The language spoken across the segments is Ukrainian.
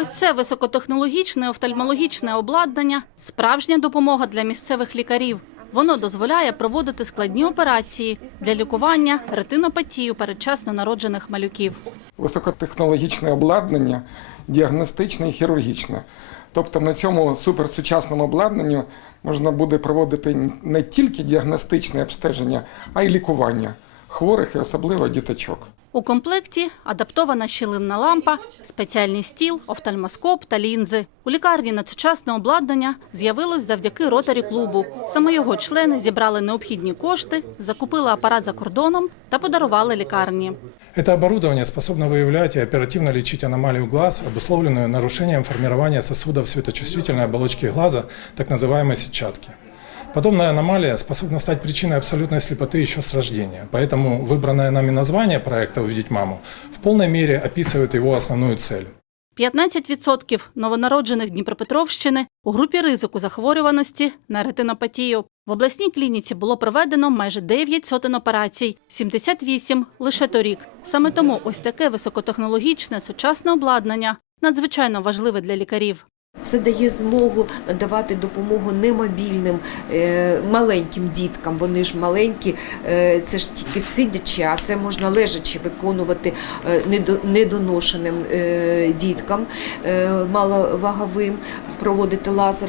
Ось це високотехнологічне офтальмологічне обладнання – справжня допомога для місцевих лікарів. Воно дозволяє проводити складні операції для лікування ретинопатії у передчасно народжених малюків. високотехнологічне обладнання, діагностичне і хірургічне. Тобто на цьому суперсучасному обладнанні можна буде проводити не тільки діагностичне обстеження, а й лікування хворих і особливо діточок. У комплекті адаптована щілинна лампа, спеціальний стіл, офтальмоскоп та лінзи. У лікарні на сучасне обладнання з'явилось завдяки ротарі клубу. Саме його члени зібрали необхідні кошти, закупили апарат за кордоном та подарували лікарні. Это оборудование способно выявлять и оперативно лечить аномалию глаз, обусловленную нарушением формирования сосудов светочувствительной оболочки глаза, так называемой сетчатки. Подобная аномалия способна стать причиной абсолютной слепоты еще с рождения. Поэтому выбранное нами название проекта «Увидеть маму» в полной мере описывает его основную цель. 15% новонароджених Дніпропетровщини у групі ризику захворюваності на ретинопатію. В обласній клініці було проведено майже 9 сотень операцій, 78 – лише торік. Саме тому ось таке високотехнологічне сучасне обладнання надзвичайно важливе для лікарів. Це дає змогу надавати допомогу немобільним е, маленьким діткам. Вони ж маленькі, е, це ж тільки сидячи, а це можна лежачи виконувати е, недо- недоношеним е, діткам е, маловаговим, проводити лазер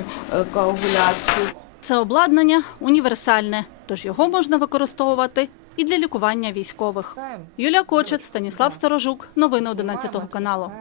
коагуляцію. Це обладнання універсальне, тож його можна використовувати і для лікування військових. Юлія Кочет, Станіслав Сторожук. Новини 11 каналу.